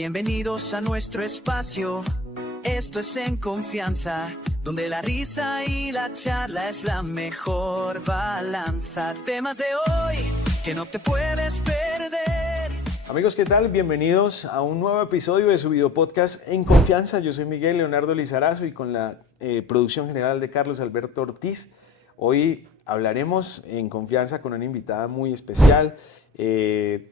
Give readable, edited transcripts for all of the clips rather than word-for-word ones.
Bienvenidos a nuestro espacio, esto es En Confianza, donde la risa y la charla es la mejor balanza. Temas de hoy que no te puedes perder. Amigos, ¿qué tal? Bienvenidos a un nuevo episodio de su video podcast En Confianza. Yo soy Miguel Leonardo Lizarazo y con la producción general de Carlos Alberto Ortiz. Hoy hablaremos en confianza con una invitada muy especial,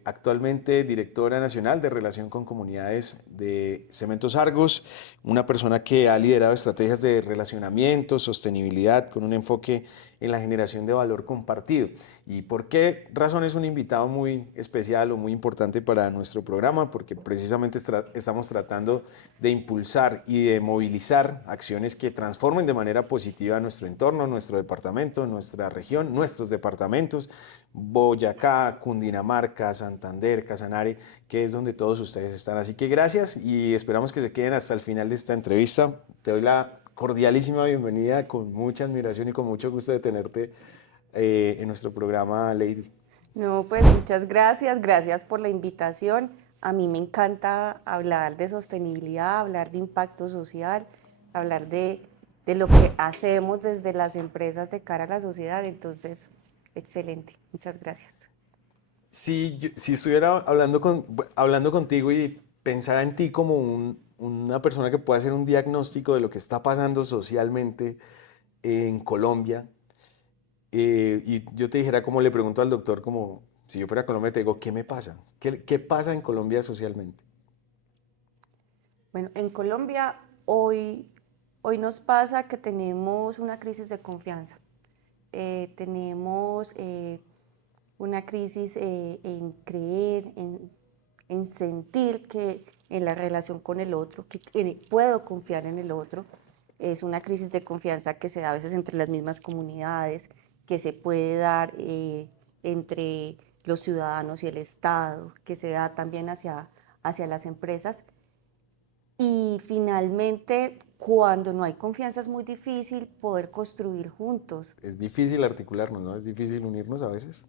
actualmente directora nacional de Relación con Comunidades de Cementos Argos, una persona que ha liderado estrategias de relacionamiento, sostenibilidad, con un enfoque en la generación de valor compartido. ¿Y por qué razón es un invitado muy especial o muy importante para nuestro programa? Porque precisamente estamos tratando de impulsar y de movilizar acciones que transformen de manera positiva nuestro entorno, nuestro departamento, nuestra región, nuestros departamentos, Boyacá, Cundinamarca, Santander, Casanare, que es donde todos ustedes están. Así que gracias y esperamos que se queden hasta el final de esta entrevista. Te doy la cordialísima bienvenida, con mucha admiración y con mucho gusto de tenerte en nuestro programa, Lady. No, pues muchas gracias, gracias por la invitación. A mí me encanta hablar de sostenibilidad, hablar de impacto social, hablar de lo que hacemos desde las empresas de cara a la sociedad, entonces, excelente, muchas gracias. Si estuviera hablando contigo y pensara en ti como una persona que pueda hacer un diagnóstico de lo que está pasando socialmente en Colombia, y yo te dijera, como le pregunto al doctor, como si yo fuera a Colombia, te digo, ¿qué me pasa? ¿Qué pasa en Colombia socialmente? Bueno, en Colombia hoy nos pasa que tenemos una crisis de confianza. Tenemos una crisis en creer, en sentir que en la relación con el otro, que puedo confiar en el otro. Es una crisis de confianza que se da a veces entre las mismas comunidades, que se puede dar entre los ciudadanos y el Estado, que se da también hacia las empresas. Y finalmente, cuando no hay confianza es muy difícil poder construir juntos. Es difícil articularnos, ¿no? Es difícil unirnos a veces.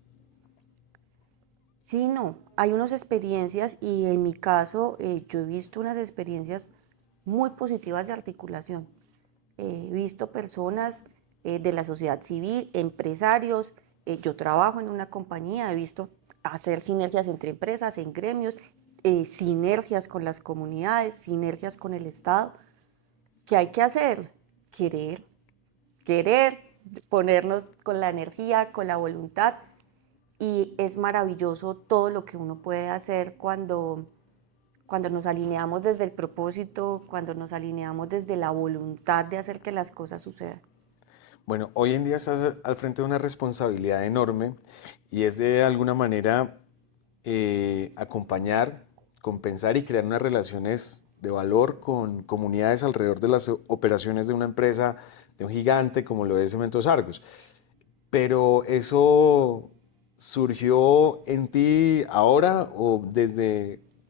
Sí, no, hay unas experiencias y en mi caso yo he visto unas experiencias muy positivas de articulación. He visto personas de la sociedad civil, empresarios, yo trabajo en una compañía, he visto hacer sinergias entre empresas, en gremios, sinergias con las comunidades, sinergias con el Estado. ¿Qué hay que hacer? Querer, ponernos con la energía, con la voluntad. Y es maravilloso todo lo que uno puede hacer cuando nos alineamos desde el propósito, cuando nos alineamos desde la voluntad de hacer que las cosas sucedan. Bueno, hoy en día estás al frente de una responsabilidad enorme y es de alguna manera acompañar, compensar y crear unas relaciones de valor con comunidades alrededor de las operaciones de una empresa, de un gigante como lo es Cementos Argos. Pero eso surgió en ti ahora o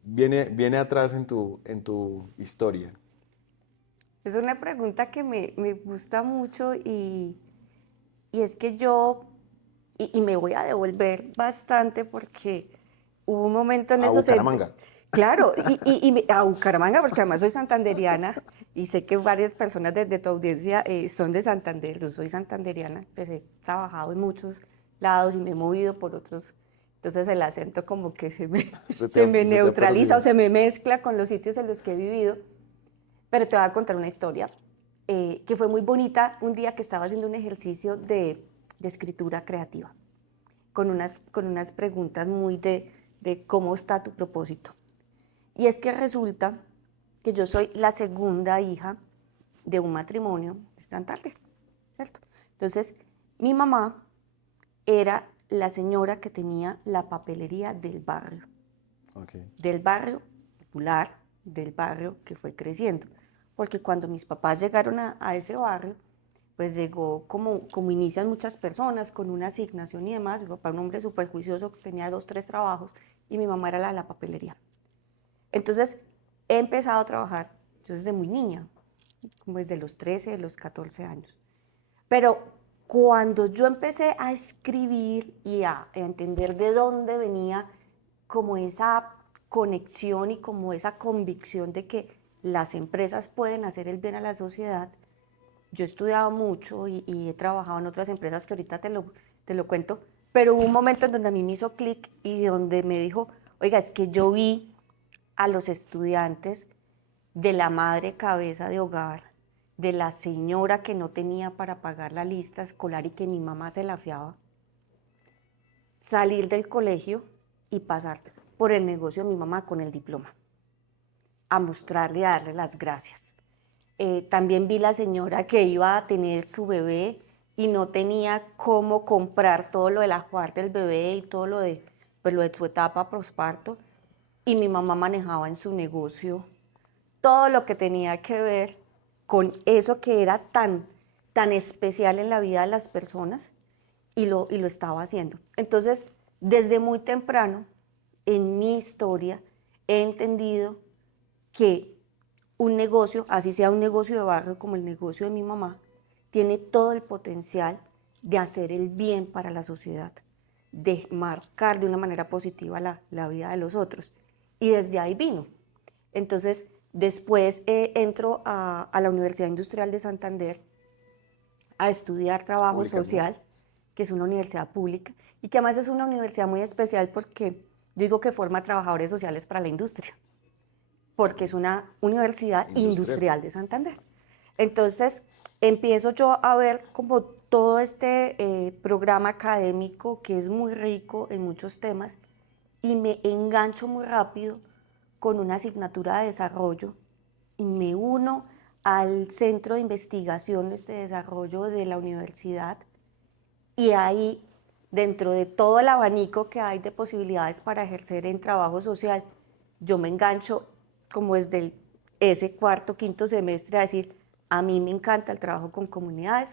viene atrás en tu historia. Es una pregunta que me gusta mucho y es que yo, y me voy a devolver bastante porque hubo un momento en A eso. Bucaramanga. Claro, a Bucaramanga, porque además soy santanderiana y sé que varias personas de tu audiencia son de Santander. Yo soy santanderiana, pues he trabajado en muchos lados y me he movido por otros. Entonces el acento como que se me neutraliza o se me mezcla con los sitios en los que he vivido. Pero te voy a contar una historia que fue muy bonita un día que estaba haciendo un ejercicio de escritura creativa, con unas preguntas muy de cómo está tu propósito. Y es que resulta que yo soy la segunda hija de un matrimonio de Santander, ¿cierto? Entonces, mi mamá era la señora que tenía la papelería del barrio, del barrio popular, del barrio que fue creciendo. Porque cuando mis papás llegaron a ese barrio, pues llegó como inician muchas personas, con una asignación y demás. Mi papá, un hombre súper juicioso, tenía 2, 3 trabajos, y mi mamá era la de la papelería. Entonces, he empezado a trabajar yo desde muy niña, como desde los 13, de los 14 años. Pero cuando yo empecé a escribir y a entender de dónde venía como esa conexión y como esa convicción de que las empresas pueden hacer el bien a la sociedad. Yo he estudiado mucho y he trabajado en otras empresas que ahorita te lo cuento, pero hubo un momento en donde a mí me hizo clic y donde me dijo, oiga, es que yo vi a los estudiantes de la madre cabeza de hogar, de la señora que no tenía para pagar la lista escolar y que mi mamá se la fiaba, salir del colegio y pasar por el negocio de mi mamá con el diploma, a mostrarle y a darle las gracias. También vi la señora que iba a tener su bebé y no tenía cómo comprar todo lo del ajuar del bebé y todo lo de, pues, lo de su etapa posparto, y mi mamá manejaba en su negocio todo lo que tenía que ver con eso que era tan especial en la vida de las personas y lo estaba haciendo. Entonces, desde muy temprano, en mi historia, he entendido que un negocio, así sea un negocio de barrio como el negocio de mi mamá, tiene todo el potencial de hacer el bien para la sociedad, de marcar de una manera positiva la vida de los otros. Y desde ahí vino. Entonces, después entro a la Universidad Industrial de Santander a estudiar trabajo pública, ¿no? social, que es una universidad pública, y que además es una universidad muy especial porque yo digo que forma trabajadores sociales para la industria, porque es una universidad industrial de Santander. Entonces, empiezo yo a ver como todo este programa académico que es muy rico en muchos temas y me engancho muy rápido con una asignatura de desarrollo y me uno al Centro de Investigaciones de Desarrollo de la universidad y ahí, dentro de todo el abanico que hay de posibilidades para ejercer en trabajo social, yo me engancho como desde ese cuarto, quinto semestre a decir, a mí me encanta el trabajo con comunidades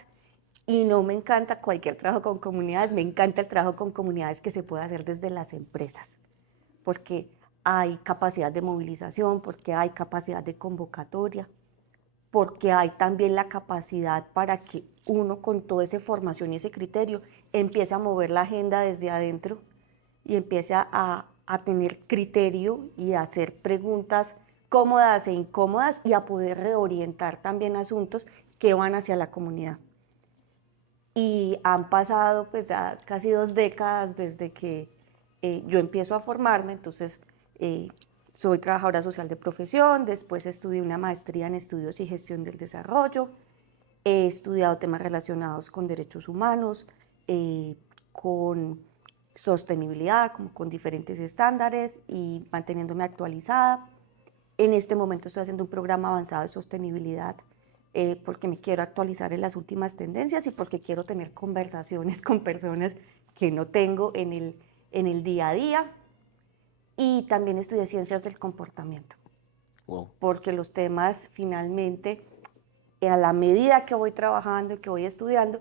y no me encanta cualquier trabajo con comunidades, me encanta el trabajo con comunidades que se puede hacer desde las empresas, porque hay capacidad de movilización, porque hay capacidad de convocatoria, porque hay también la capacidad para que uno con toda esa formación y ese criterio empiece a mover la agenda desde adentro y empiece a tener criterio y a hacer preguntas cómodas e incómodas y a poder reorientar también asuntos que van hacia la comunidad. Y han pasado pues ya casi 2 décadas desde que yo empiezo a formarme, entonces soy trabajadora social de profesión, después estudié una maestría en estudios y gestión del desarrollo, he estudiado temas relacionados con derechos humanos, con sostenibilidad, como con diferentes estándares y manteniéndome actualizada. En este momento estoy haciendo un programa avanzado de sostenibilidad porque me quiero actualizar en las últimas tendencias y porque quiero tener conversaciones con personas que no tengo en el día a día. Y también estudié ciencias del comportamiento, Wow. porque los temas finalmente, a la medida que voy trabajando y que voy estudiando,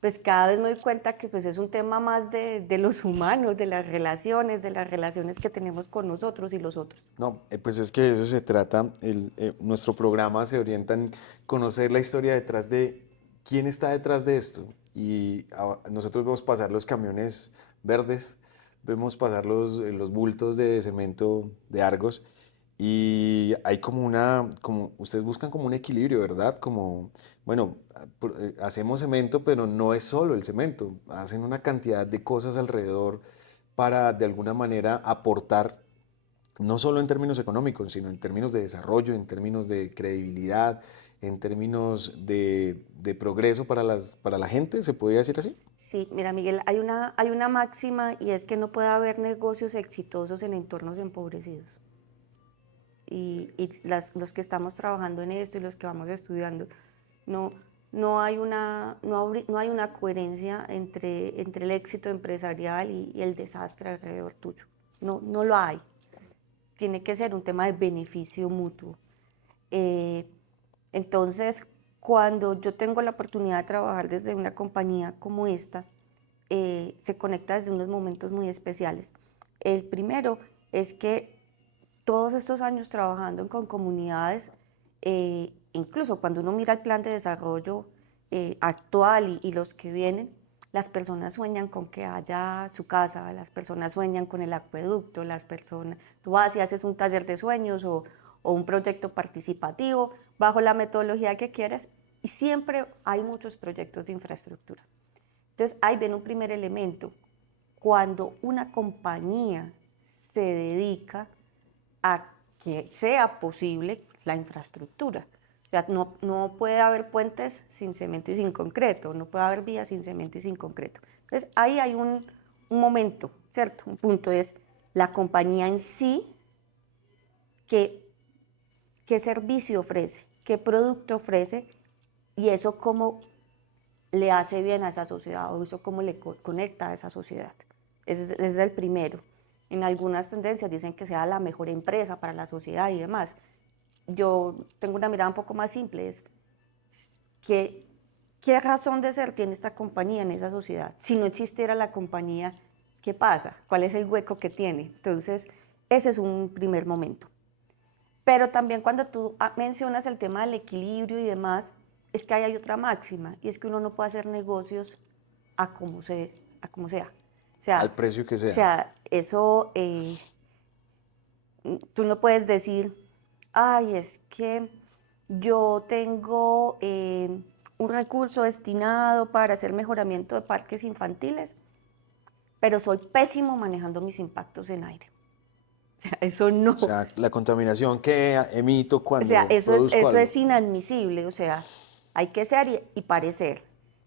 pues cada vez me doy cuenta que pues es un tema más de los humanos, de las relaciones que tenemos con nosotros y los otros. No, pues es que de eso se trata. Nuestro programa se orienta en conocer la historia detrás de quién está detrás de esto. Y nosotros vemos pasar los camiones verdes, vemos pasar los bultos de cemento de Argos y hay como ustedes buscan como un equilibrio, ¿verdad? Como, bueno, hacemos cemento, pero no es solo el cemento, hacen una cantidad de cosas alrededor para de alguna manera aportar no solo en términos económicos, sino en términos de desarrollo, en términos de credibilidad, en términos de progreso para la gente, ¿se podría decir así? Sí, mira, Miguel, hay una máxima y es que no puede haber negocios exitosos en entornos empobrecidos. Los que estamos trabajando en esto y los que vamos estudiando, no, no hay una coherencia entre el éxito empresarial y el desastre alrededor tuyo. No lo hay. Tiene que ser un tema de beneficio mutuo. Entonces, cuando yo tengo la oportunidad de trabajar desde una compañía como esta, se conecta desde unos momentos muy especiales. El primero es que todos estos años trabajando con comunidades, incluso cuando uno mira el plan de desarrollo actual y los que vienen, las personas sueñan con que haya su casa, las personas sueñan con el acueducto, tú vas y haces un taller de sueños o un proyecto participativo bajo la metodología que quieras y siempre hay muchos proyectos de infraestructura. Entonces ahí viene un primer elemento. Cuando una compañía se dedica a que sea posible la infraestructura. O sea, no puede haber puentes sin cemento y sin concreto, no puede haber vías sin cemento y sin concreto. Entonces, ahí hay un momento, ¿cierto? Un punto es la compañía en sí, qué servicio ofrece, qué producto ofrece y eso cómo le hace bien a esa sociedad o eso cómo le conecta a esa sociedad. Ese es el primero. En algunas tendencias dicen que sea la mejor empresa para la sociedad y demás. Yo tengo una mirada un poco más simple, es ¿qué razón de ser tiene esta compañía en esa sociedad? Si no existiera la compañía, ¿qué pasa? ¿Cuál es el hueco que tiene? Entonces, ese es un primer momento. Pero también cuando tú mencionas el tema del equilibrio y demás, es que ahí hay otra máxima, y es que uno no puede hacer negocios a como sea. O sea, Al precio que sea. O sea, eso, tú no puedes decir, ay, es que yo tengo un recurso destinado para hacer mejoramiento de parques infantiles, pero soy pésimo manejando mis impactos en aire. O sea, eso no. O sea, la contaminación que emito O cuando sea, produzco eso algo. es inadmisible, o sea, hay que ser y parecer.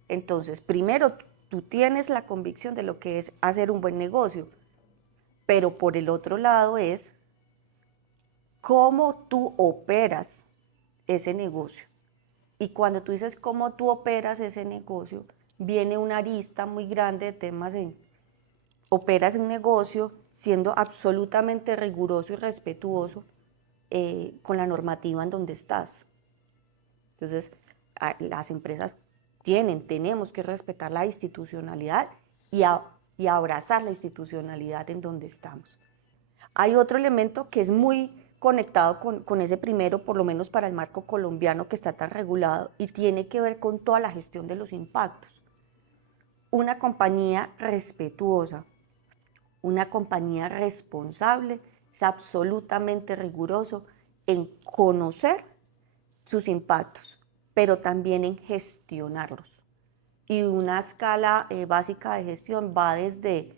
Entonces, primero, tú tienes la convicción de lo que es hacer un buen negocio, pero por el otro lado es cómo tú operas ese negocio. Y cuando tú dices cómo tú operas ese negocio, viene una arista muy grande de temas en operas un negocio siendo absolutamente riguroso y respetuoso con la normativa en donde estás. Entonces, las empresas tenemos que respetar la institucionalidad y abrazar la institucionalidad en donde estamos. Hay otro elemento que es muy conectado con ese primero, por lo menos para el marco colombiano que está tan regulado, y tiene que ver con toda la gestión de los impactos. Una compañía respetuosa, una compañía responsable, es absolutamente riguroso en conocer sus impactos, pero también en gestionarlos. Y una escala básica de gestión va desde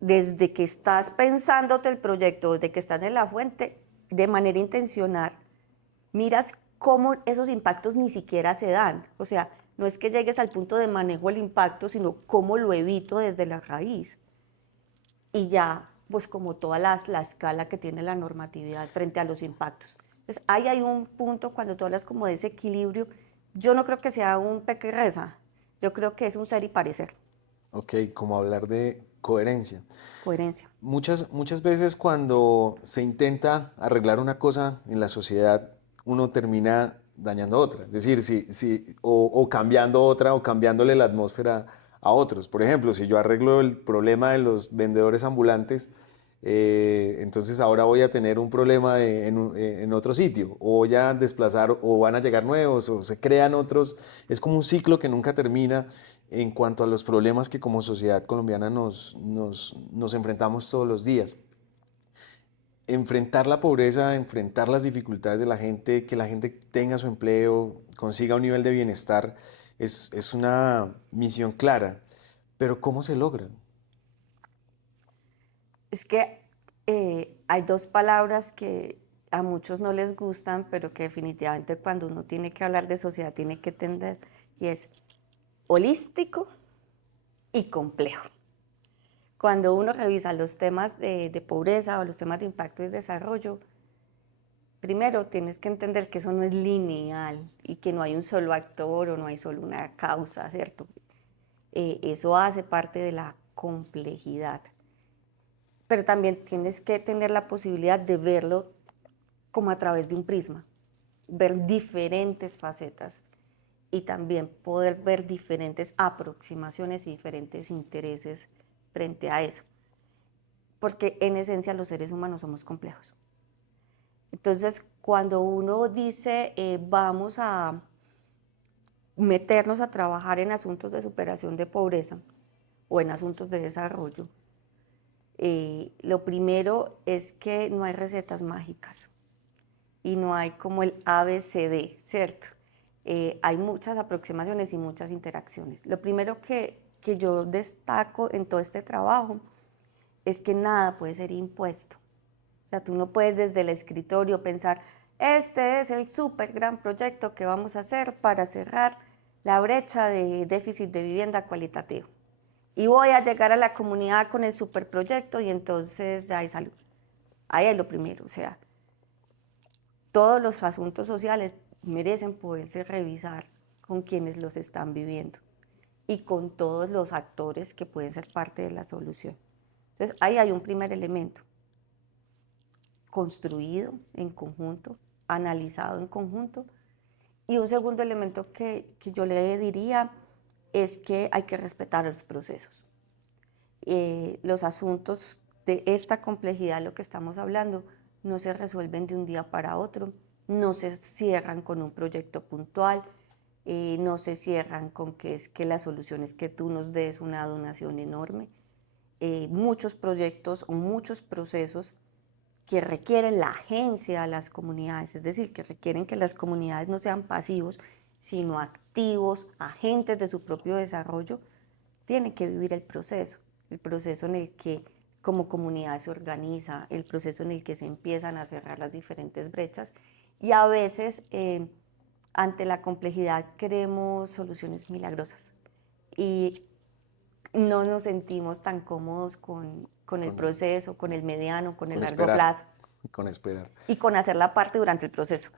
que estás pensándote el proyecto, desde que estás en la fuente, de manera intencional, miras cómo esos impactos ni siquiera se dan. O sea, no es que llegues al punto de manejo del impacto, sino cómo lo evito desde la raíz. Y ya, pues como toda la escala que tiene la normatividad frente a los impactos. Entonces, ahí hay un punto cuando tú hablas como de ese equilibrio. Yo no creo que sea un peque y reza, yo creo que es un ser y parecer. Ok, como hablar de coherencia. Coherencia. Muchas veces cuando se intenta arreglar una cosa en la sociedad, uno termina dañando otra. Es decir, o cambiando otra o cambiándole la atmósfera a otros. Por ejemplo, si yo arreglo el problema de los vendedores ambulantes, entonces ahora voy a tener un problema en otro sitio, o voy a desplazar, o van a llegar nuevos, o se crean otros. Es como un ciclo que nunca termina en cuanto a los problemas que como sociedad colombiana nos enfrentamos todos los días. Enfrentar la pobreza, enfrentar las dificultades de la gente, que la gente tenga su empleo, consiga un nivel de bienestar, es una misión clara. Pero ¿cómo se logra? Es que hay dos palabras que a muchos no les gustan, pero que definitivamente cuando uno tiene que hablar de sociedad tiene que entender, y es holístico y complejo. Cuando uno revisa los temas de pobreza o los temas de impacto y desarrollo, primero tienes que entender que eso no es lineal y que no hay un solo actor o no hay solo una causa, ¿cierto? Eso hace parte de la complejidad. Pero también tienes que tener la posibilidad de verlo como a través de un prisma, ver diferentes facetas y también poder ver diferentes aproximaciones y diferentes intereses frente a eso. Porque en esencia los seres humanos somos complejos. Entonces, cuando uno dice vamos a meternos a trabajar en asuntos de superación de pobreza o en asuntos de desarrollo, lo primero es que no hay recetas mágicas y no hay como el ABCD, ¿cierto? Hay muchas aproximaciones y muchas interacciones. Lo primero que yo destaco en todo este trabajo es que nada puede ser impuesto. O sea, tú no puedes desde el escritorio pensar, este es el súper gran proyecto que vamos a hacer para cerrar la brecha de déficit de vivienda cualitativo. Y voy a llegar a la comunidad con el superproyecto y entonces ahí salud. Ahí es lo primero, o sea, todos los asuntos sociales merecen poderse revisar con quienes los están viviendo y con todos los actores que pueden ser parte de la solución. Entonces, ahí hay un primer elemento, construido en conjunto, analizado en conjunto, y un segundo elemento que yo le diría es que hay que respetar los procesos. Los asuntos de esta complejidad, lo que estamos hablando, no se resuelven de un día para otro, no se cierran con un proyecto puntual, no se cierran con que es que la solución es que tú nos des una donación enorme. Muchos proyectos o muchos procesos que requieren la agencia a las comunidades, es decir, que requieren que las comunidades no sean pasivos, sino activos, agentes de su propio desarrollo, tienen que vivir el proceso en el que como comunidad se organiza, el proceso en el que se empiezan a cerrar las diferentes brechas y a veces ante la complejidad queremos soluciones milagrosas y no nos sentimos tan cómodos con el proceso, con el mediano, con el largo plazo. Con esperar. Y con hacer la parte durante el proceso.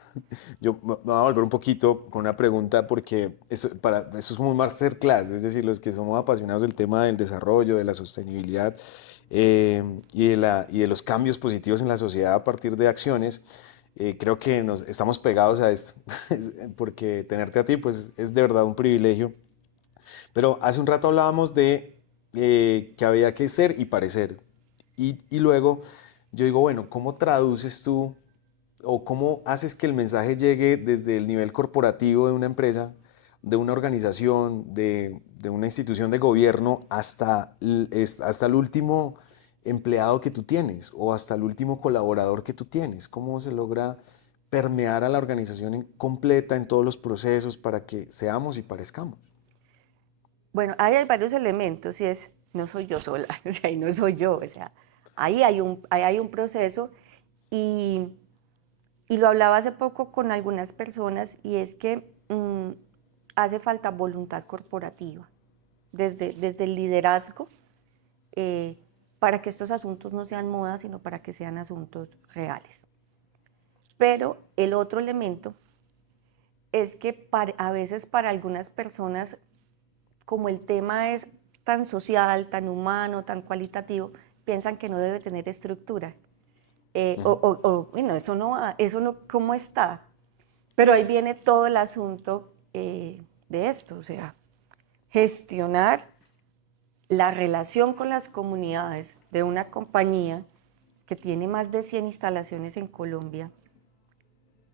Yo me voy a volver un poquito con una pregunta porque eso es como un masterclass, es decir, los que somos apasionados del tema del desarrollo, de la sostenibilidad y de los cambios positivos en la sociedad a partir de acciones, creo que nos estamos pegados a esto, porque tenerte a ti pues es de verdad un privilegio. Pero hace un rato hablábamos de que había que ser y parecer. Y luego yo digo, bueno, ¿cómo traduces tú o cómo haces que el mensaje llegue desde el nivel corporativo de una empresa, de una organización, de una institución de gobierno, hasta el último empleado que tú tienes o hasta el último colaborador que tú tienes? ¿Cómo se logra permear a la organización completa en todos los procesos para que seamos y parezcamos? Bueno, ahí hay varios elementos y es, no soy yo sola, o sea, ahí no soy yo, o sea, ahí hay un proceso y lo hablaba hace poco con algunas personas y es que hace falta voluntad corporativa desde el liderazgo para que estos asuntos no sean moda, sino para que sean asuntos reales. Pero el otro elemento es que a veces para algunas personas, como el tema es tan social, tan humano, tan cualitativo, piensan que no debe tener estructura. Bueno, eso no, ¿cómo está? Pero ahí viene todo el asunto de esto, o sea, gestionar la relación con las comunidades de una compañía que tiene más de 100 instalaciones en Colombia,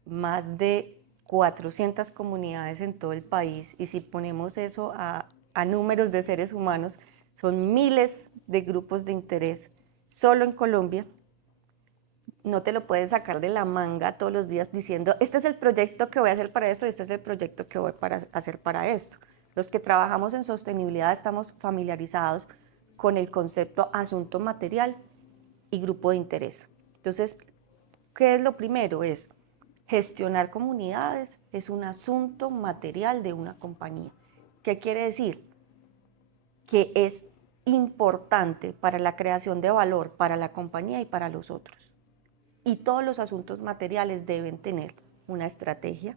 más de 400 comunidades en todo el país, y si ponemos eso a números de seres humanos, son miles de grupos de interés solo en Colombia. No te lo puedes sacar de la manga todos los días diciendo, este es el proyecto que voy a hacer para esto y este es el proyecto que voy a hacer para esto. Los que trabajamos en sostenibilidad estamos familiarizados con el concepto asunto material y grupo de interés. Entonces, ¿qué es lo primero? Es gestionar comunidades, es un asunto material de una compañía. ¿Qué quiere decir? Que es importante para la creación de valor para la compañía y para los otros. Y todos los asuntos materiales deben tener una estrategia,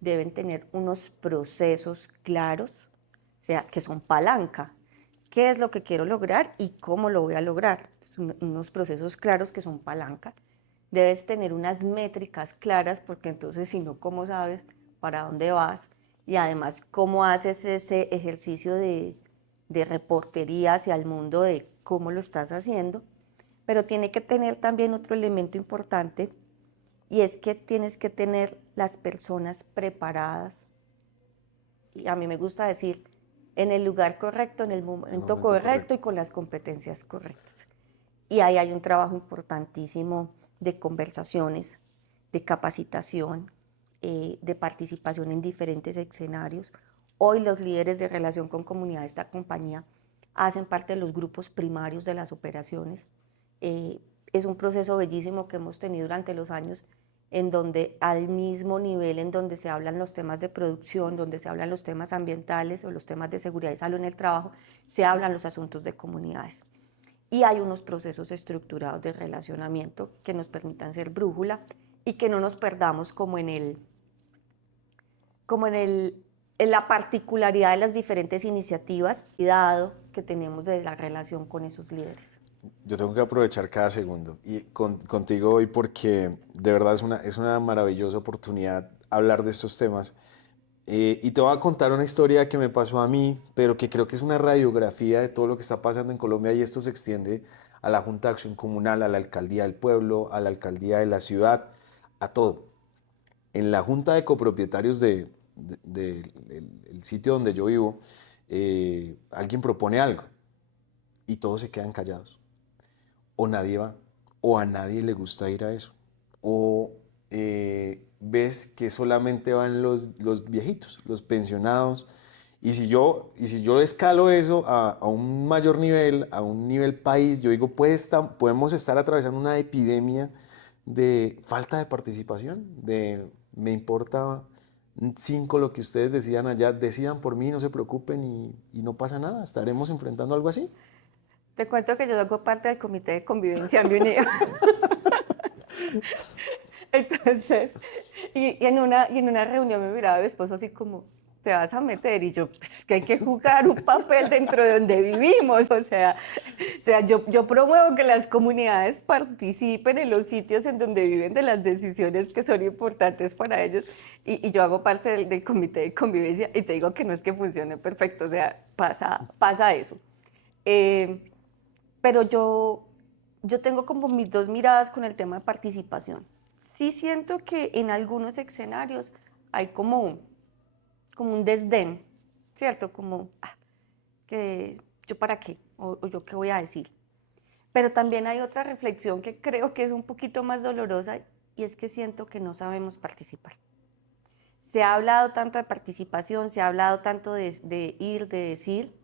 deben tener unos procesos claros, o sea, que son palanca. ¿Qué es lo que quiero lograr y cómo lo voy a lograr? Son unos procesos claros que son palanca. Debes tener unas métricas claras, porque entonces si no, ¿cómo sabes para dónde vas? Y además, ¿cómo haces ese ejercicio de reportería hacia el mundo de cómo lo estás haciendo? Pero tiene que tener también otro elemento importante, y es que tienes que tener las personas preparadas y a mí me gusta decir, en el lugar correcto, en el momento correcto y con las competencias correctas. Y ahí hay un trabajo importantísimo de conversaciones, de capacitación, de participación en diferentes escenarios. Hoy los líderes de relación con comunidad de esta compañía hacen parte de los grupos primarios de las operaciones. Es un proceso bellísimo que hemos tenido durante los años, en donde al mismo nivel en donde se hablan los temas de producción, donde se hablan los temas ambientales o los temas de seguridad y salud en el trabajo, se hablan los asuntos de comunidades. Y hay unos procesos estructurados de relacionamiento que nos permitan ser brújula y que no nos perdamos como en la particularidad de las diferentes iniciativas y dado que tenemos de la relación con esos líderes. Yo tengo que aprovechar cada segundo y contigo hoy porque de verdad es una maravillosa oportunidad hablar de estos temas. Y te voy a contar una historia que me pasó a mí, pero que creo que es una radiografía de todo lo que está pasando en Colombia y esto se extiende a la Junta de Acción Comunal, a la Alcaldía del Pueblo, a la Alcaldía de la Ciudad, a todo. En la Junta de Copropietarios del sitio donde yo vivo, alguien propone algo y todos se quedan callados. O nadie va, o a nadie le gusta ir a eso, o ves que solamente van los viejitos, los pensionados, y si yo escalo eso a un mayor nivel, a un nivel país, yo digo, podemos estar atravesando una epidemia de falta de participación, de me importa 5 lo que ustedes decidan allá, decidan por mí, no se preocupen y no pasa nada, estaremos enfrentando algo así. Te cuento que yo hago parte del comité de convivencia en unidad. Entonces, y en una reunión me miraba mi esposo así como, ¿te vas a meter? Y yo, pues es que hay que jugar un papel dentro de donde vivimos. O sea yo promuevo que las comunidades participen en los sitios en donde viven de las decisiones que son importantes para ellos. Y yo hago parte del comité de convivencia y te digo que no es que funcione perfecto, o sea, pasa eso. Pero yo tengo como mis dos miradas con el tema de participación. Sí siento que en algunos escenarios hay como un desdén, ¿cierto? Como, que yo para qué, o yo qué voy a decir. Pero también hay otra reflexión que creo que es un poquito más dolorosa y es que siento que no sabemos participar. Se ha hablado tanto de participación, se ha hablado tanto de ir, de decir,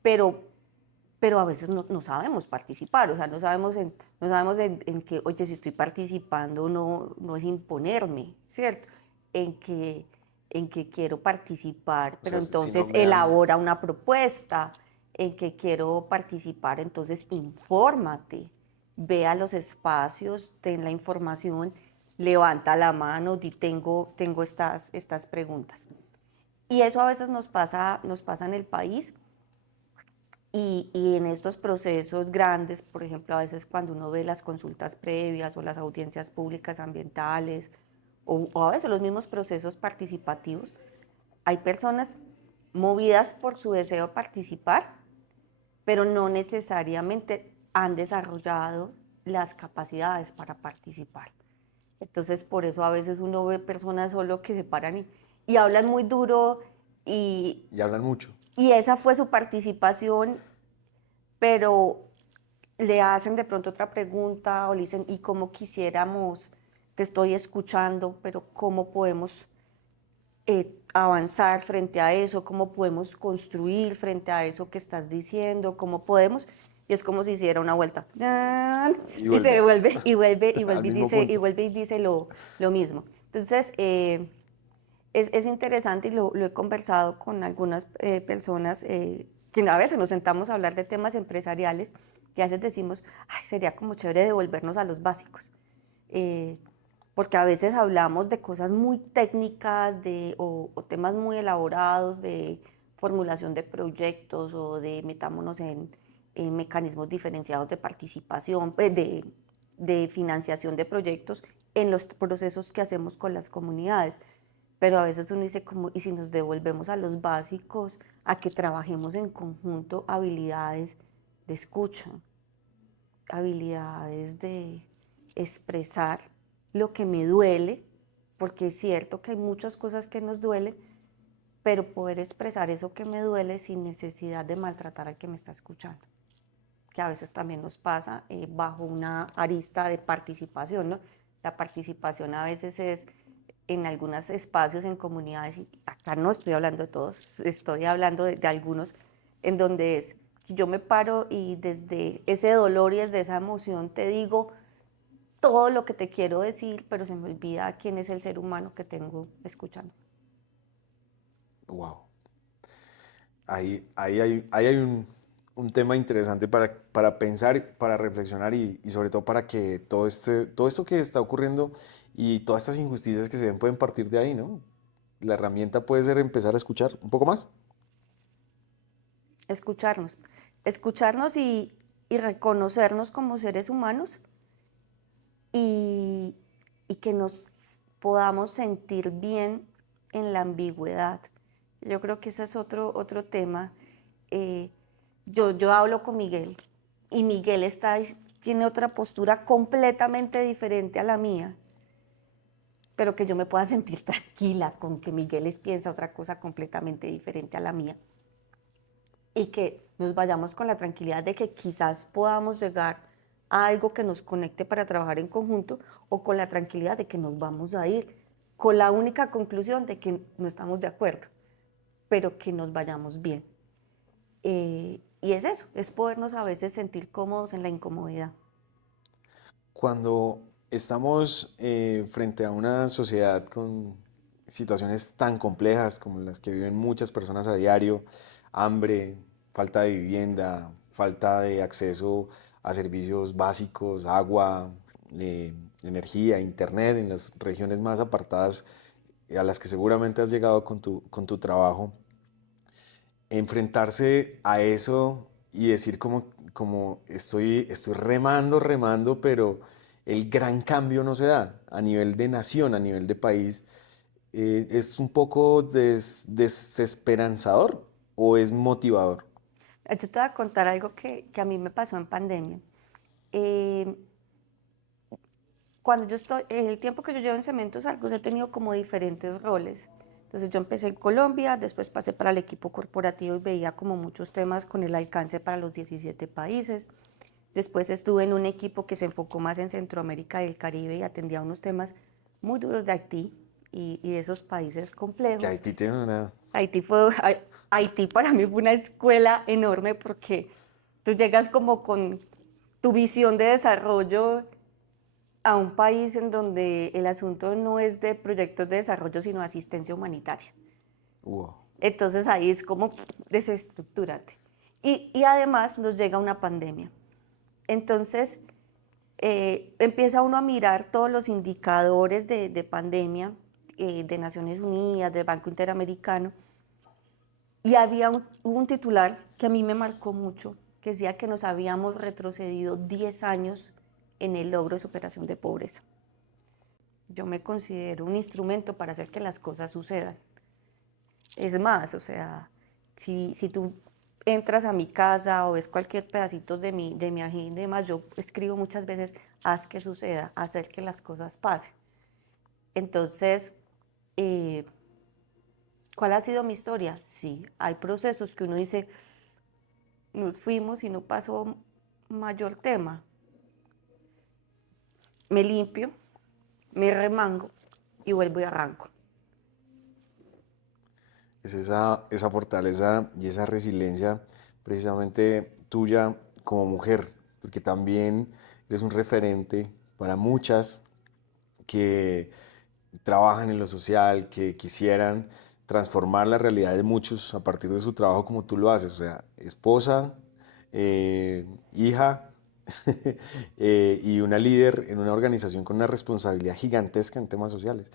pero a veces no sabemos participar, o sea, no sabemos en que, oye, si estoy participando no es imponerme, ¿cierto? En que quiero participar, pero entonces elabora una propuesta, en que quiero participar, entonces infórmate, ve a los espacios, ten la información, levanta la mano, di tengo estas preguntas. Y eso a veces nos pasa en el país. Y en estos procesos grandes, por ejemplo, a veces cuando uno ve las consultas previas o las audiencias públicas ambientales o a veces los mismos procesos participativos, hay personas movidas por su deseo de participar, pero no necesariamente han desarrollado las capacidades para participar. Entonces, por eso a veces uno ve personas solo que se paran y hablan muy duro y hablan mucho. Y esa fue su participación, pero le hacen de pronto otra pregunta o le dicen, ¿y cómo quisiéramos? Te estoy escuchando, pero ¿cómo podemos avanzar frente a eso? ¿Cómo podemos construir frente a eso que estás diciendo? ¿Cómo podemos? Y es como si hiciera una vuelta. Y se devuelve y vuelve y dice lo mismo. Entonces, es interesante y lo he conversado con algunas personas que a veces nos sentamos a hablar de temas empresariales y a veces decimos, ay, sería como chévere devolvernos a los básicos. Porque a veces hablamos de cosas muy técnicas o temas muy elaborados de formulación de proyectos o de metámonos en mecanismos diferenciados de participación, de financiación de proyectos en los procesos que hacemos con las comunidades. Pero a veces uno dice, como, ¿y si nos devolvemos a los básicos, a que trabajemos en conjunto habilidades de escucha, habilidades de expresar lo que me duele? Porque es cierto que hay muchas cosas que nos duelen, pero poder expresar eso que me duele sin necesidad de maltratar al que me está escuchando, que a veces también nos pasa bajo una arista de participación, ¿no? La participación a veces es en algunos espacios, en comunidades, y acá no estoy hablando de todos, estoy hablando de algunos, en donde es que yo me paro y desde ese dolor y desde esa emoción te digo todo lo que te quiero decir, pero se me olvida quién es el ser humano que tengo escuchando. Wow. Ahí hay un tema interesante para pensar, para reflexionar y sobre todo para que todo esto que está ocurriendo y todas estas injusticias que se ven pueden partir de ahí, ¿no? La herramienta puede ser empezar a escuchar un poco más. Escucharnos, escucharnos y reconocernos como seres humanos y, y que nos podamos sentir bien en la ambigüedad. Yo creo que ese es otro tema. Eh, yo hablo con Miguel y Miguel tiene otra postura completamente diferente a la mía, pero que yo me pueda sentir tranquila con que Miguel piensa otra cosa completamente diferente a la mía y que nos vayamos con la tranquilidad de que quizás podamos llegar a algo que nos conecte para trabajar en conjunto o con la tranquilidad de que nos vamos a ir con la única conclusión de que no estamos de acuerdo, pero que nos vayamos bien. Y es eso, es podernos a veces sentir cómodos en la incomodidad. Cuando estamos frente a una sociedad con situaciones tan complejas como las que viven muchas personas a diario, hambre, falta de vivienda, falta de acceso a servicios básicos, agua, energía, internet en las regiones más apartadas a las que seguramente has llegado con tu trabajo, enfrentarse a eso y decir como estoy remando, remando, pero el gran cambio no se da a nivel de nación, a nivel de país. ¿Es un poco desesperanzador o es motivador? Yo te voy a contar algo que a mí me pasó en pandemia. Eh, Cuando yo estoy, el tiempo que yo llevo en Cementos Argos he tenido como diferentes roles. Entonces yo empecé en Colombia, después pasé para el equipo corporativo y veía como muchos temas con el alcance para los 17 países. Después estuve en un equipo que se enfocó más en Centroamérica y el Caribe y atendía unos temas muy duros de Haití y de esos países Que complejos. Haití tiene una... Haití para mí fue una escuela enorme porque tú llegas como con tu visión de desarrollo a un país en donde el asunto no es de proyectos de desarrollo, sino de asistencia humanitaria. Wow. Entonces ahí es como desestructúrate. Y además nos llega una pandemia. Entonces empieza uno a mirar todos los indicadores de pandemia de Naciones Unidas, del Banco Interamericano, y hubo un titular que a mí me marcó mucho, que decía que nos habíamos retrocedido 10 años en el logro de superación de pobreza. Yo me considero un instrumento para hacer que las cosas sucedan. Es más, o sea, si tú entras a mi casa o ves cualquier pedacito de mi agenda y demás, yo escribo muchas veces, haz que suceda, hacer que las cosas pasen. Entonces, ¿cuál ha sido mi historia? Sí, hay procesos que uno dice, nos fuimos y no pasó mayor tema. Me limpio, me remango y vuelvo y arranco. Es esa fortaleza y esa resiliencia precisamente tuya como mujer, porque también eres un referente para muchas que trabajan en lo social, que quisieran transformar la realidad de muchos a partir de su trabajo como tú lo haces, o sea, esposa, hija y una líder en una organización con una responsabilidad gigantesca en temas sociales.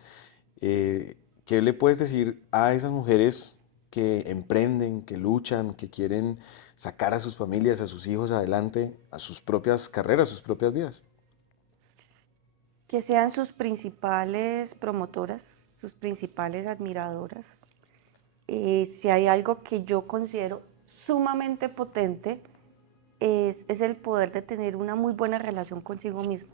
¿Qué le puedes decir a esas mujeres que emprenden, que luchan, que quieren sacar a sus familias, a sus hijos adelante, a sus propias carreras, sus propias vidas? Que sean sus principales promotoras, sus principales admiradoras. Si hay algo que yo considero sumamente potente, es el poder de tener una muy buena relación consigo mismo.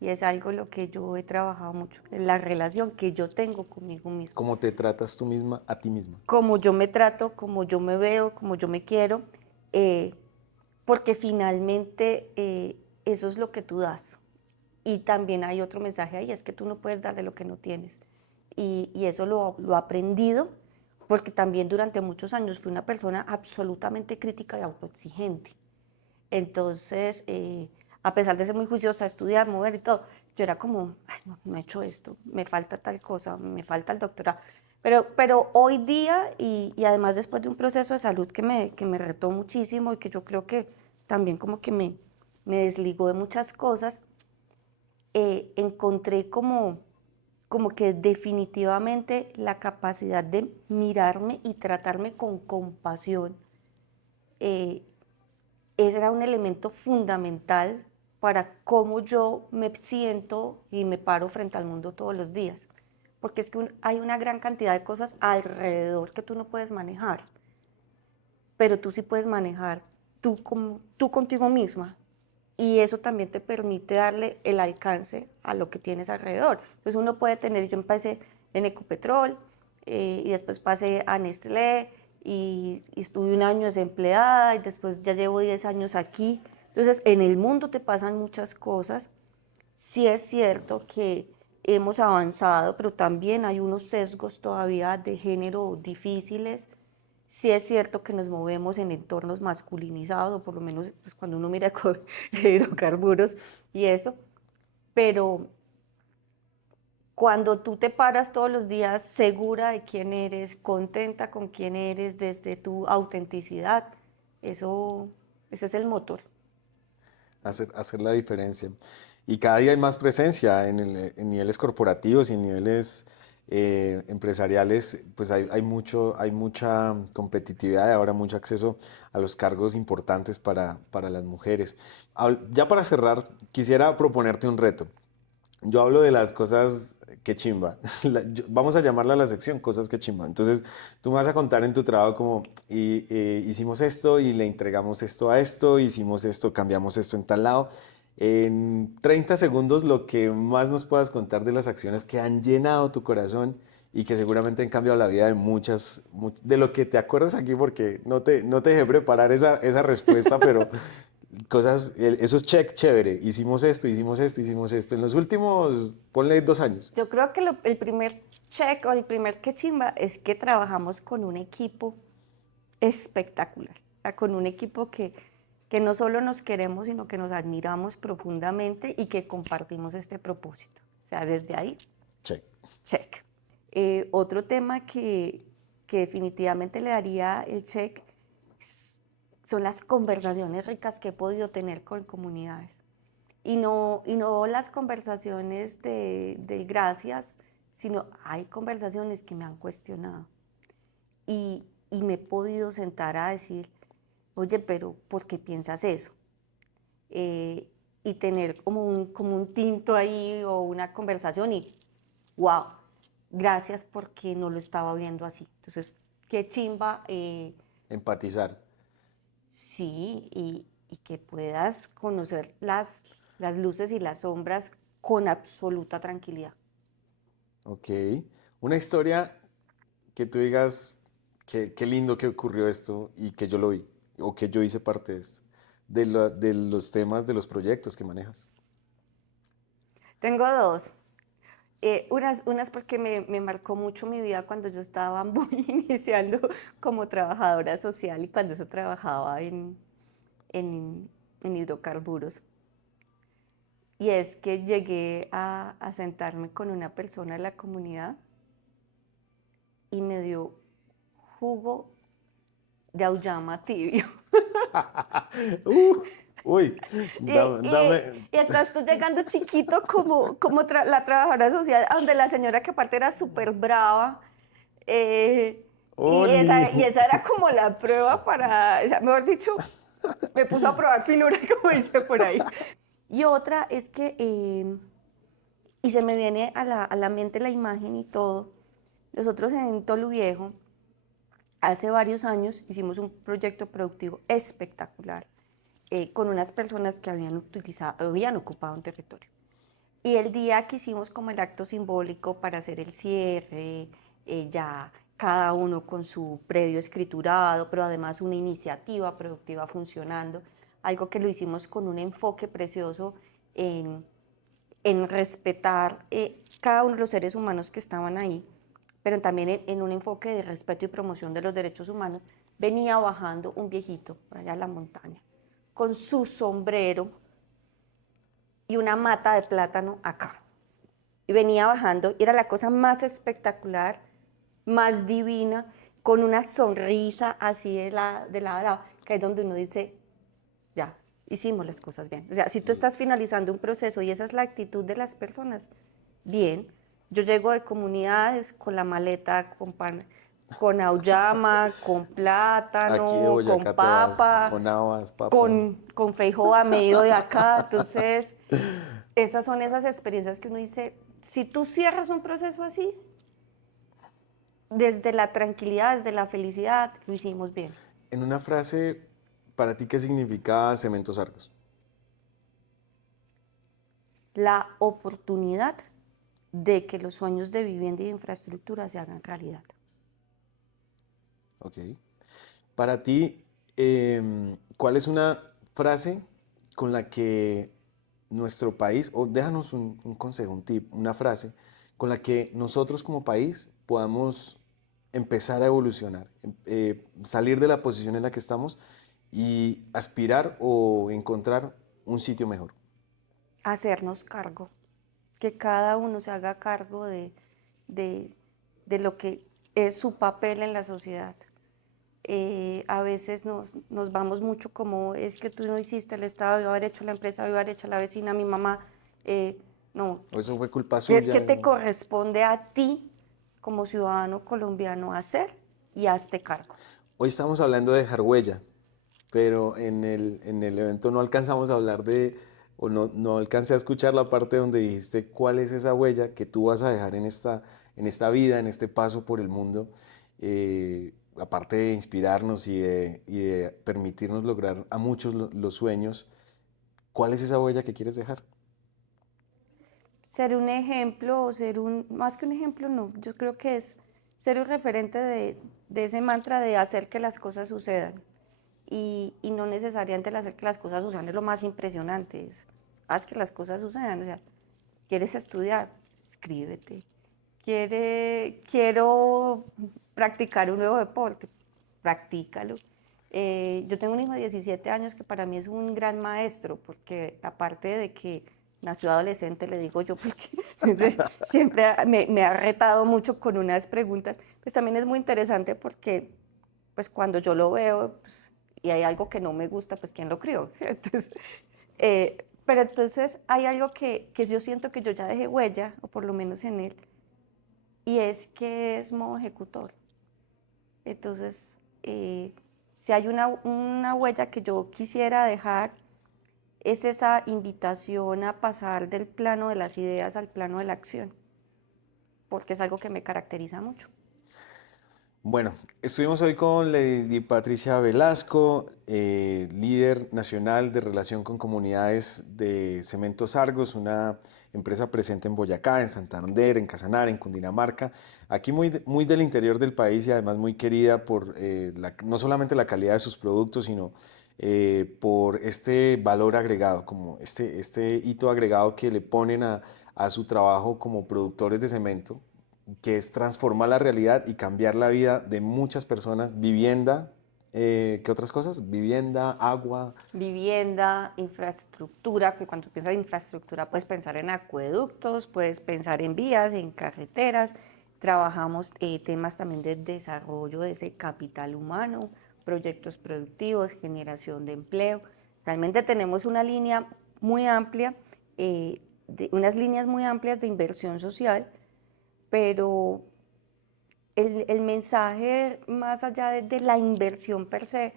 y es algo lo que yo he trabajado mucho, en la relación que yo tengo conmigo misma. ¿Cómo te tratas tú misma a ti misma? Como yo me trato, como yo me veo, como yo me quiero, eh, porque finalmente eso es lo que tú das. Y también hay otro mensaje ahí, es que tú no puedes dar de lo que no tienes. Y eso lo he aprendido porque también durante muchos años fui una persona absolutamente crítica y autoexigente. Entonces, a pesar de ser muy juiciosa, estudiar, mover y todo, yo era como, ay, no, no he hecho esto, me falta tal cosa, me falta el doctorado. Pero hoy día, y además después de un proceso de salud que me retó muchísimo y que yo creo que también como que me desligó de muchas cosas, encontré como que definitivamente la capacidad de mirarme y tratarme con compasión. Ese era un elemento fundamental para cómo yo me siento y me paro frente al mundo todos los días. Porque es que hay una gran cantidad de cosas alrededor que tú no puedes manejar, pero tú sí puedes manejar tú contigo misma. Y eso también te permite darle el alcance a lo que tienes alrededor. Entonces uno puede tener, yo empecé en Ecopetrol y después pasé a Nestlé y estuve un año desempleada y después ya llevo 10 años aquí. Entonces en el mundo te pasan muchas cosas. Sí es cierto que hemos avanzado, pero también hay unos sesgos todavía de género difíciles. Sí es cierto que nos movemos en entornos masculinizados, o por lo menos pues, cuando uno mira con hidrocarburos y eso, pero cuando tú te paras todos los días segura de quién eres, contenta con quién eres, desde tu autenticidad, ese es el motor. Hacer la diferencia. Y cada día hay más presencia en niveles corporativos y en niveles empresariales, pues hay mucha competitividad y ahora mucho acceso a los cargos importantes para las mujeres. Ya para cerrar, quisiera proponerte un reto. Yo hablo de las cosas que chimba. Vamos a llamarla la sección cosas que chimba. Entonces, tú me vas a contar en tu trabajo como hicimos esto y le entregamos esto a esto, hicimos esto, cambiamos esto en tal lado. En 30 segundos, lo que más nos puedas contar de las acciones que han llenado tu corazón y que seguramente han cambiado la vida de de lo que te acuerdas aquí, porque no te dejé preparar esa respuesta, pero esos check chévere, hicimos esto, hicimos esto, hicimos esto. En los últimos, ponle 2 años. Yo creo que el primer check o el primer que chimba es que trabajamos con un equipo espectacular, o sea, con un equipo que no solo nos queremos, sino que nos admiramos profundamente y que compartimos este propósito. O sea, desde ahí, Check. check. Otro tema que definitivamente le daría el check son las conversaciones ricas que he podido tener con comunidades. Y no las conversaciones del gracias, sino hay conversaciones que me han cuestionado. Y me he podido sentar a decir, oye, pero ¿por qué piensas eso? Y tener como un tinto ahí o una conversación y, wow, gracias porque no lo estaba viendo así. Entonces, qué chimba. Empatizar. Sí, y que puedas conocer las luces y las sombras con absoluta tranquilidad. Ok. Una historia que tú digas que qué lindo que ocurrió esto y que yo lo vi o que yo hice parte de esto, de los temas, de los proyectos que manejas. Tengo dos. Unas porque me marcó mucho mi vida cuando yo estaba muy iniciando como trabajadora social y cuando eso trabajaba en hidrocarburos. Y es que llegué a sentarme con una persona de la comunidad y me dio jugo de auyama tibio. Uh, uy, Y, dame. y estás tú llegando chiquito como la trabajadora social, donde la señora que aparte era súper brava, Oli. y esa era como la prueba para, o sea, mejor dicho, me puso a probar finura, como dice por ahí. Y otra es que, y se me viene a la mente la imagen y todo, nosotros en Tolu Viejo, hace varios años hicimos un proyecto productivo espectacular con unas personas que habían ocupado un territorio. Y el día que hicimos como el acto simbólico para hacer el cierre, ya cada uno con su predio escriturado, pero además una iniciativa productiva funcionando, algo que lo hicimos con un enfoque precioso en, en respetar cada uno de los seres humanos que estaban ahí, pero también en un enfoque de respeto y promoción de los derechos humanos. Venía bajando un viejito allá a la montaña con su sombrero y una mata de plátano acá. Y venía bajando y era la cosa más espectacular, más divina, con una sonrisa así de lado a lado, que es donde uno dice, ya, hicimos las cosas bien. O sea, si tú estás finalizando un proceso y esa es la actitud de las personas, bien. Yo llego de comunidades con la maleta, con pan, con auyama, con Aquí de plátano, con Boyacá te vas papa, con habas, papas. con feijoa medio de acá. Entonces, esas son esas experiencias que uno dice, si tú cierras un proceso así, desde la tranquilidad, desde la felicidad, lo hicimos bien. En una frase, ¿para ti qué significa Cementos Argos? La oportunidad de que los sueños de vivienda y de infraestructura se hagan realidad. Ok. Para ti, ¿cuál es una frase con la que nuestro país, o déjanos un consejo, un tip, una frase con la que nosotros como país podamos empezar a evolucionar, salir de la posición en la que estamos y aspirar o encontrar un sitio mejor? Hacernos cargo, que cada uno se haga cargo de, de lo que es su papel en la sociedad. A veces nos vamos mucho como, es que tú no hiciste, el Estado debió haber hecho, la empresa debió haber hecho, la vecina, mi mamá. No, O eso fue culpa ¿qué suya. te corresponde a ti como ciudadano colombiano hacer? Y hazte cargo. Hoy estamos hablando de dejar huella, pero en el evento no alcanzamos a hablar de, o no alcancé a escuchar la parte donde dijiste cuál es esa huella que tú vas a dejar en esta vida, en este paso por el mundo, aparte de inspirarnos y de permitirnos lograr a muchos los sueños. ¿Cuál es esa huella que quieres dejar? Ser un ejemplo o ser más que un ejemplo, no, yo creo que es ser un referente de ese mantra de hacer que las cosas sucedan. Y no necesariamente el hacer que las cosas sucedan es lo más impresionante, es haz que las cosas sucedan. O sea, ¿quieres estudiar? Escríbete. Quiero practicar un nuevo deporte, practícalo. Yo tengo un hijo de 17 años que para mí es un gran maestro, porque aparte de que nació adolescente, le digo yo, porque siempre me ha retado mucho con unas preguntas, pues también es muy interesante porque pues cuando yo lo veo pues, y hay algo que no me gusta, pues ¿quién lo crió? Entonces, pero entonces hay algo que yo siento que yo ya dejé huella, o por lo menos en él, y es que es modo ejecutor. Entonces, si hay una huella que yo quisiera dejar, es esa invitación a pasar del plano de las ideas al plano de la acción, porque es algo que me caracteriza mucho. Bueno, estuvimos hoy con Lady Patricia Velasco, líder nacional de relación con comunidades de Cementos Argos, una empresa presente en Boyacá, en Santander, en Casanare, en Cundinamarca, aquí muy del interior del país y además muy querida por no solamente la calidad de sus productos, sino por este valor agregado, como este hito agregado que le ponen a su trabajo como productores de cemento, que es transformar la realidad y cambiar la vida de muchas personas. Vivienda, ¿qué otras cosas? Vivienda, agua. Vivienda, infraestructura, que cuando piensas en infraestructura puedes pensar en acueductos, puedes pensar en vías, en carreteras. Trabajamos temas también de desarrollo de ese capital humano, proyectos productivos, generación de empleo. Realmente tenemos una línea muy amplia, unas líneas muy amplias de inversión social, pero el mensaje más allá de la inversión per se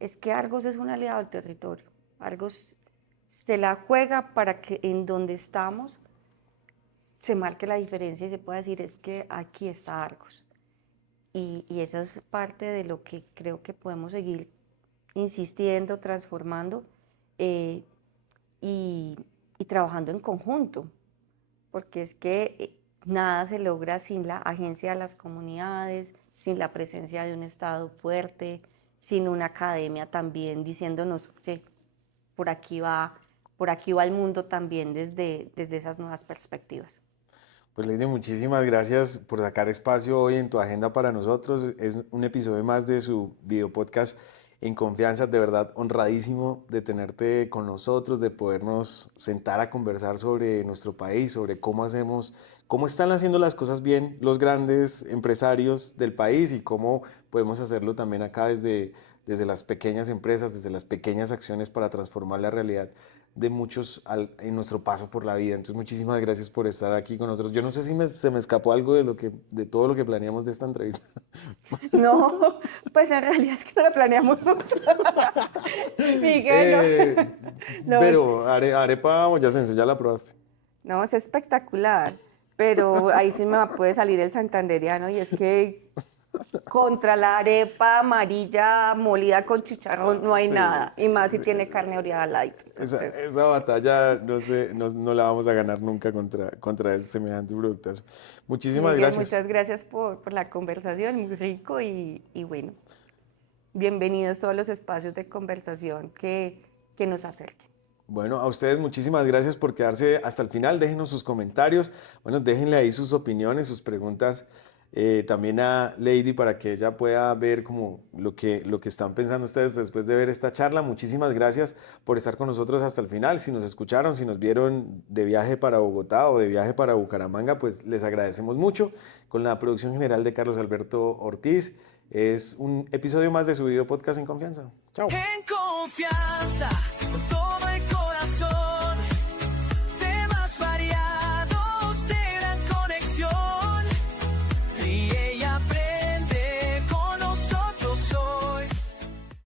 es que Argos es un aliado del territorio. Argos se la juega para que en donde estamos se marque la diferencia y se pueda decir es que aquí está Argos. Y eso es parte de lo que creo que podemos seguir insistiendo, transformando. eh, y, trabajando en conjunto, porque es que nada se logra sin la agencia de las comunidades, sin la presencia de un Estado fuerte, sin una academia también diciéndonos que por aquí va el mundo también desde esas nuevas perspectivas. Pues Lady, muchísimas gracias por sacar espacio hoy en tu agenda para nosotros. Es un episodio más de su video podcast En Confianza. De verdad, honradísimo de tenerte con nosotros, de podernos sentar a conversar sobre nuestro país, sobre cómo hacemos, cómo están haciendo las cosas bien los grandes empresarios del país y cómo podemos hacerlo también acá desde las pequeñas empresas, desde las pequeñas acciones para transformar la realidad de muchos en nuestro paso por la vida. Entonces, muchísimas gracias por estar aquí con nosotros. Yo no sé si se me escapó algo de todo lo que planeamos de esta entrevista. No, pues en realidad es que no lo planeamos mucho. Miguel, no. Pero arepa boyacense, ¿ya la probaste? No, es espectacular, pero ahí sí me puede salir el santandereano y es que contra la arepa amarilla molida con chicharrón no hay nada, y más si tiene carne oreada light. Esa batalla no sé, no la vamos a ganar nunca contra semejantes productos. Muchísimas Miguel, gracias. muchas gracias por la conversación, muy rico y bueno, bienvenidos todos los espacios de conversación que nos acerquen. Bueno, a ustedes muchísimas gracias por quedarse hasta el final. Déjenos sus comentarios. Bueno, déjenle ahí sus opiniones, sus preguntas también a Lady para que ella pueda ver como lo que están pensando ustedes después de ver esta charla. Muchísimas gracias por estar con nosotros hasta el final. Si nos escucharon, si nos vieron de viaje para Bogotá o de viaje para Bucaramanga, pues les agradecemos mucho. Con la producción general de Carlos Alberto Ortiz, es un episodio más de su video podcast En Confianza. Chao. En confianza.